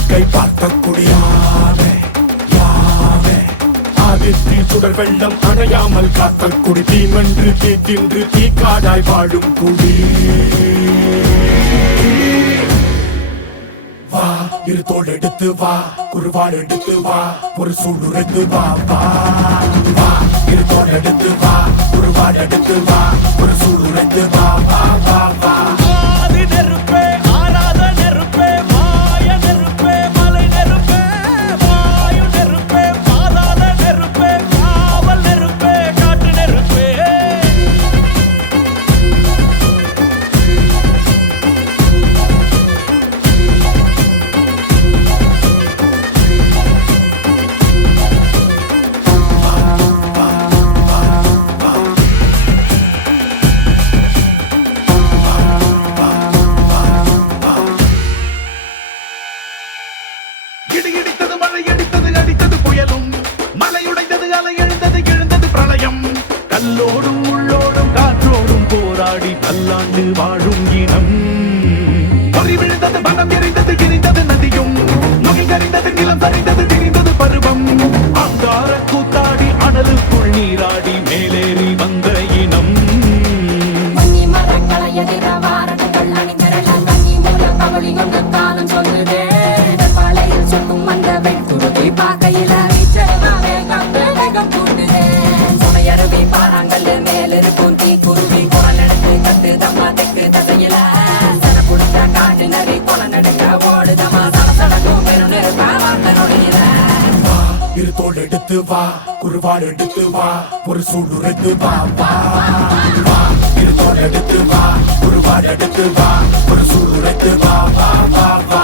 வேடிக்கை பார்க்கக்கூடியாவே யாவே ஆதித்ரி சுடர் வெள்ளம் அணையாமல் காத்த குடி தீமென்று தீ தின்று தீக்காடாய் வாழும் குடி வா இரு தோள் எடுத்து வா குருவாள் எடுத்து வா ஒரு சூடுரைத்து வா வா வா இரு தோள் எடுத்து வா குருவாள் எடுத்து வா ஒரு சூடுரைத்து வா வா வா வா ஆதி நெருப்பே ஆராத நெருப்பே மாய நெருப்பே மலை நெருப்பே வாயு நெருப்பே பாதாள நெருப்பே காவல் நெருப்பே காட்டு நெருப்பே இடி இடித்தது மழை அடித்தது அடித்தது புயலும் மலை உடைந்தது அலை எழுந்தது எழுந்தது பிரளயம் கல்லோடும் உள்ளோடும் காற்றோடும் போராடி பல்லாண்டு வாழும் இனம் பொறி விழுந்தது மனம் எரிந்தது எரிந்தது நதியும் நுகை கரிந்தது நிலம் சரிந்தது திரிந்தது பருவம் அங்கார கூத்தாடி அனலுக்குள் நீராடி மேலேறி வந்த இனம் மண்ணி மரங்களை எதிர வாரணங்கள் அணிந்தரலாம் கண்ணி மூலம் கவலி கொண்டு காலம் சொல்லுதே பழையில் சொக்கும் அந்த வெண்குருவி பார்க்கையில வீச்சரமாவே கண்டு வேகம் கூட்டுதே சுமையருவி பாறாங்கல் மேலிருக்கும் தீ குருவி குரல் எடுத்து கட்டு தம்மா தெற்கு தசையில சன குடுத்த காட்டு நரி கொலை நடுங்க ஓடுதமா சடசடக்கும் பெரும் நெருப்ப வார்த்தை நொடியில இரு தோள் எடுத்து வா குருவாள் எடுத்து வா ஒரு சூடுரைத்து வா வா வா இரு தோள் எடுத்து வா குருவாள் எடுத்து வா ஒரு சூடுரைத்து வா வா வா வா